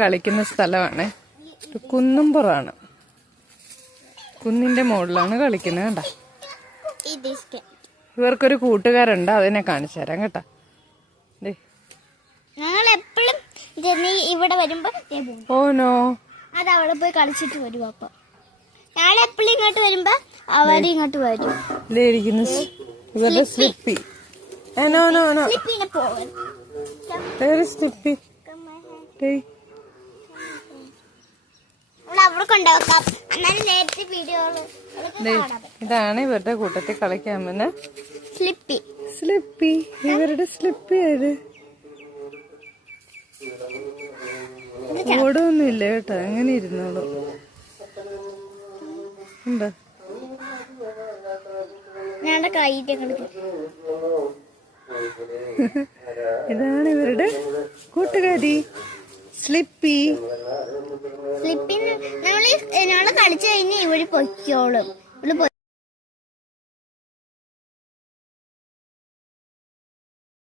കളിക്കുന്ന സ്ഥലമാണ്. ഒരു കുന്നുംപുറാണ്. കുന്നിന്റെ മുകളിലാണ് കളിക്കുന്നത്. കേട്ടാ, ഇവർക്കൊരു കൂട്ടുകാരുണ്ട്, അതിനെ കാണിച്ചു തരാം. കേട്ടാ, ഞങ്ങൾ എപ്പോഴും ഇവിടെ വരുമ്പോ ഓനോ അത് അവിടെ പോയി കളിച്ചിട്ട് വരും. അപ്പൊ ഞങ്ങൾ എപ്പോഴും ഇങ്ങോട്ട് വരുമ്പോ അവരിങ്ങോട്ട് വരും. ഇവരുടെ സ്ലിപ്പി. സ്ലിപ്പിനെ പോവാൻ സ്ലിപ്പി അവിടെ കൊണ്ടുവെക്കാം. എന്നാലും നേരത്തെ വീഡിയോകള് ഇതാണ് ഇവരുടെ കൂട്ടത്തിൽ കളിക്കാൻ പറ്റുന്ന സ്ലിപ്പി. സ്ലിപ്പി ഇവരുടെ സ്ലിപ്പി. ആയത് ഓടൊന്നുമില്ല കേട്ടോ, അങ്ങനെ ഇരുന്നോളൂ. എന്താ ഞങ്ങളുടെ കൈ ഇതാണ് ഇവരുടെ കൂട്ടുകാരി സ്ലിപ്പി. സ്ലിപ്പിന് ഞങ്ങള് കളിച്ചു കഴിഞ്ഞ് ഇവര് പൊയ്ക്കോളും.